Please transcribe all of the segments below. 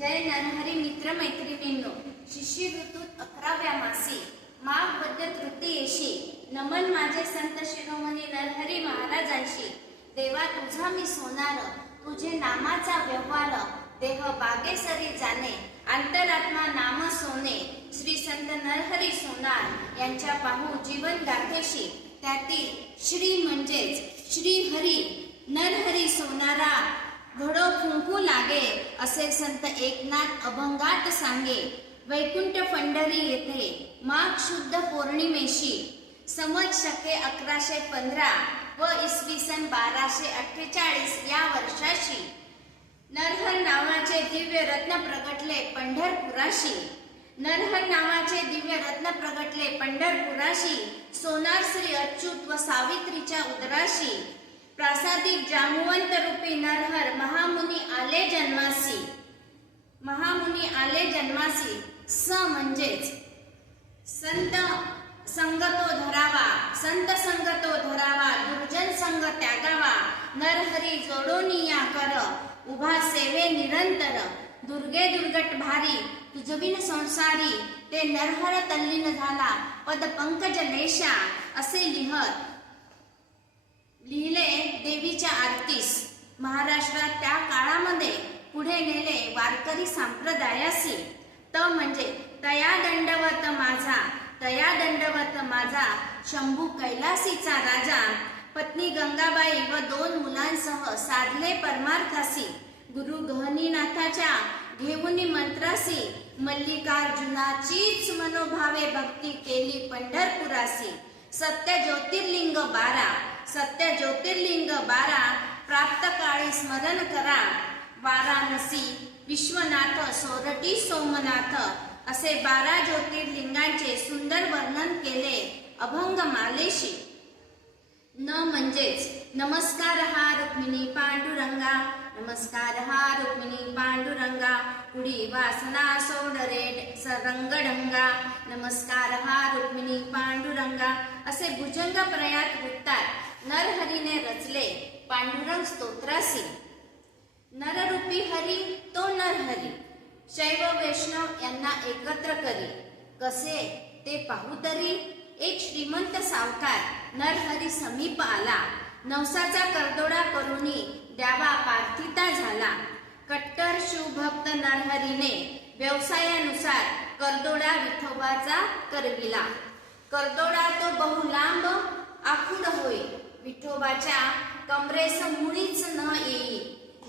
जय नरहरी मित्र मैत्रिणींनो, शिष्य ऋतूत 11व्या मासी माघ वद्य तृतीयेशी नमन माझे संत शिरोमणी नरहरी महाराजांशी. देवा तुझा मी सोनार, तुझे नामाचा व्यवहार, देह बागेसरी जाणे, अंतरात्मा नाम सोने. श्री संत नरहरी सोनार यांच्या पाहू जीवन गाथेशी. त्यातील श्री म्हणजेच श्री हरी, नरहरी सोनारा घडो फुंकू लागे, असे संत एकनाथ अभंगात सांगे. वैकुंठ पंढरी येथे माघ शुद्ध पौर्णिमेशी समज शके 1115 व इसवी सन 1248 या वर्षाशी नरहर नावाचे दिव्य रत्न प्रगटले पंढरपुराशी. नरहर नावाचे दिव्य रत्न प्रगटले पंढरपुराशी. सोनार श्री अच्युत व सावित्रीच्या उदराशी. प्रासादिक जामुवंत रूपी नरहर महामुनी आले जन्मासी. महामुनी आले जन्मासी. स म्हणजेच संत संग तो धरावा, संत संग तो धरावा, दुर्जन संग त्यागावा. नरहरी जोडोनिया कर, उभा सेवे निरंतर. दुर्गे दुर्गट भारी, तुझविन संसारी. ते नरहर तल्लीन झाला, पद पंकज लेशा. असे लिहिले देवीच्या आरतीस. महाराष्ट्रात त्या काळामध्ये पुढे नेले वारकरी संप्रदायासी. त म्हणजे तया दंडवत माझा, तया दंडवत माझा. शंभू कैलासीचा राजा. पत्नी गंगाबाई व 2 मुलांसह साधले परमार्थासी. गुरु गहनीनाथाच्या घेऊनी मंत्रासी. मल्लिकार्जुनाचीच मनोभावे भक्ती केली पंढरपुरासी. सत्य ज्योतिर्लिंग 12, सत्य ज्योतिर्लिंग 12 प्राप्त काळी स्मरण करा. वाराणसी, विश्वनाथ, सोरठी, सोमनाथ असे 12 ज्योतिर्लिंगांचे सुंदर वर्णन केले अभंगमालेशी. न म्हणजेच नमस्कार हा रुक्मिणी पांडुरंगा, नमस्कार हा रुक्मिणी पांडुरंगा. पुढी वासना सोड रे सरंगढंगा, नमस्कार हा रुक्मिणी पांडुरंगा. असे भुजंग प्रयात वृत्तात नरहरीने रचले पांडुरंग स्तोत्रासी. नररूपी हरी तो नरहरी, शैव वैष्णव यांना एकत्र करी. कसे ते पाहू तरी. एक श्रीमंत सावकार नरहरी समीप आला. नवसाचा करदोडा करूनी द्यावा पार्थिता झाला. कट्टर शिवभक्त नरहरीने व्यवसायानुसार करदोडा विठोबाचा करविला. करदोडा तो बहु लांब आखूड होई, विठोबाच्या कमरेस मुळीच न येई.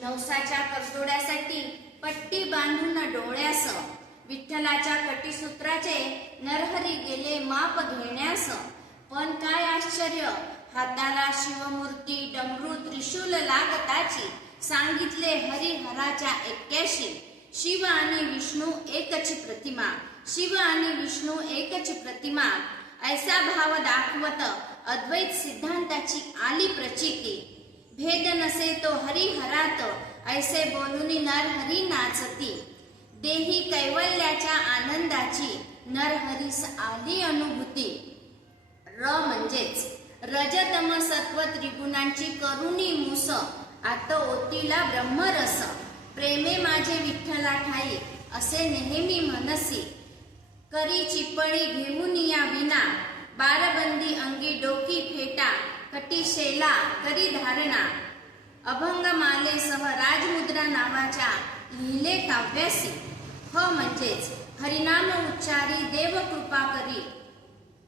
नवसाच्या करदोड्यासाठी पट्टी बांधून डोळ्यास, विठ्ठलाच्या कटीसूत्राचे नरहरी गेले माप घेण्यास. पण काय आश्चर्य, हाताला शिवमूर्ती, डमरू, त्रिशूल लागताची. सांगितले हरिहराच्या 81. शिव आणि विष्णू एकच प्रतिमा, शिव आणि विष्णू एकच प्रतिमा. ऐसा भाव दाखवत अद्वैत सिद्धांताची आली प्रचिती. भेद नसे तो हरिहरात, ऐसे बोलूनी नरहरी नाचती. देही कैवल्याच्या आनंदाची नरहरीस आली अनुभूती. र म्हणजेच रजतम सत्व त्रिगुणांची करुणी मूस. आत ओतीला ब्रह्मरस. प्रेमे माझे विठ्ठला ठाई, असे नेहमी मनसी. करी चिपळी घेऊन या विना, बारबंदी अंगी डोकी फेटा. कटी शेला करी धारणा. अभंगमालेसह राजमुद्रा नावाच्या लिहिले काव्यासी. ह म्हणजेच हरिनाम उच्चारी देव कृपा करी.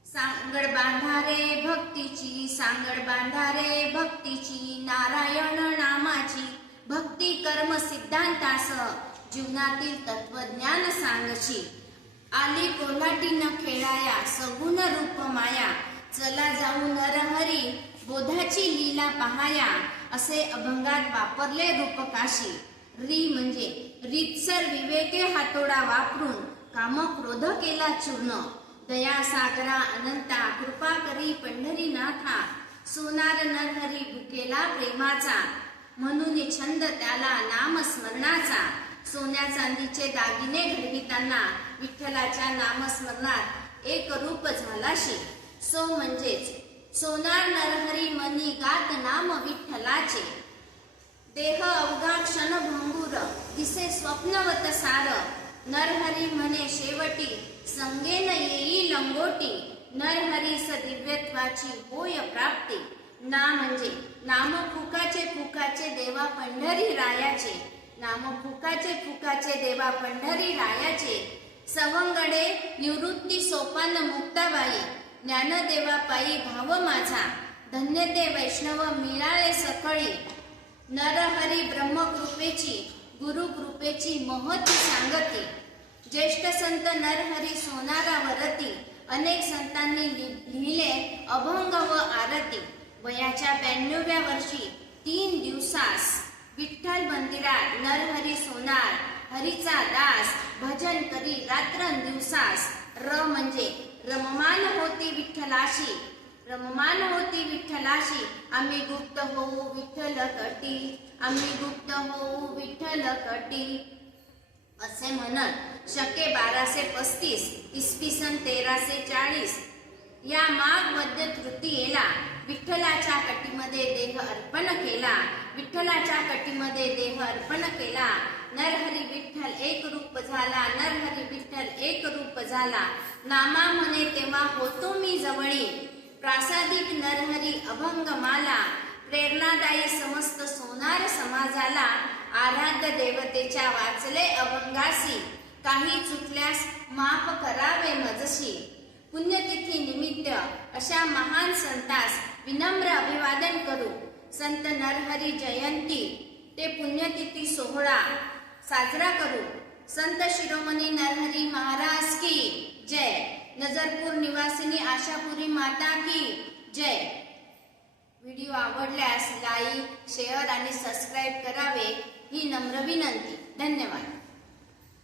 सांगड बांधारे भक्तीची, सांगड बांधारे भक्तीची. नारायण नामाची भक्ती कर्म सिद्धांतासह जीवनातील तत्वज्ञान सांगची. आली कोल्हाटी न खेळाया, सगुण रूप माया. चला जाऊ नरहरी बोधाची लीला पहाया. असे अभंगात वापरले रूपकाशी. री म्हणजे रीतसर विवेके हातोडा वापरून काम क्रोध केला चूर्ण. दया सागरा अनंता, कृपा करी पंढरीनाथा. सोनार नरहरी भुकेला प्रेमाचा, म्हणून छंद त्याला नामस्मरणाचा. सोन्या चांदीचे दागिने घडविताना विठ्ठलाच्या नामस्मरणात एक रूप झालाशी. सो म्हणजेच सोनार नरहरी मनी गात नाम विठ्ठलाचे. देह अवघा क्षणभंगूर दिसे स्वप्नवत सार नरहरी म्हणे शेवटी संगेन येई लंगोटी नरहरीस दिव्यत्वाची होय प्राप्ती ना म्हणजे नाम फुकाचे देवा पंढरी रायाचे नाम फुकाचे देवा पंढरी रायाचे सवंगडे निवृत्ती सोपान मुक्ताबाई ज्ञानदेवा पायी भाव माझा धन्य ते वैष्णव मिळाले सकळी नरहरी ब्रह्मकृपेची गुरुकृपेची महती सांगती ज्येष्ठ संत नरहरी सोनारा वरती अनेक संतांनी लिहिले अभंग व आरती वयाच्या 92व्या वर्षी 3 दिवसास विठ्ठल मंदिरात नरहरी सोनार हरीचा दास भजन करी रात्रंदिवसास म्हणजे रममान होती विठ्ठलाशी आम्ही गुप्त होऊ विठ्ठल कटी असे म्हणत शके 1235 इसवी सन 1340 या माघ मध्य तृतीयेला विठ्ठलाच्या कटीमध्ये देह अर्पण केला नरहरी विठ्ठल एक रूप झाला नामा म्हणे तेव्हा होतो मी जवळी प्रासादिक नरहरी अभंगमाला प्रेरणादायी समस्त सोनार समाजाला आराध्य देवतेच्या वाचले अभंगासी काही चुकल्यास माफ करावे मजशी पुण्यतिथी निमित्त अशा महान संतास विनम्र अभिवादन करू संत नरहरी जयंती ते पुण्यतिथी सोहळा साजरा करू संत शिरोमणी नरहरी महाराज की जय नजरपूर निवासिनी आशापुरी माता की जय व्हिडिओ आवडल्यास लाईक शेअर आणि सबस्क्राईब करावे ही नम्र विनंती धन्यवाद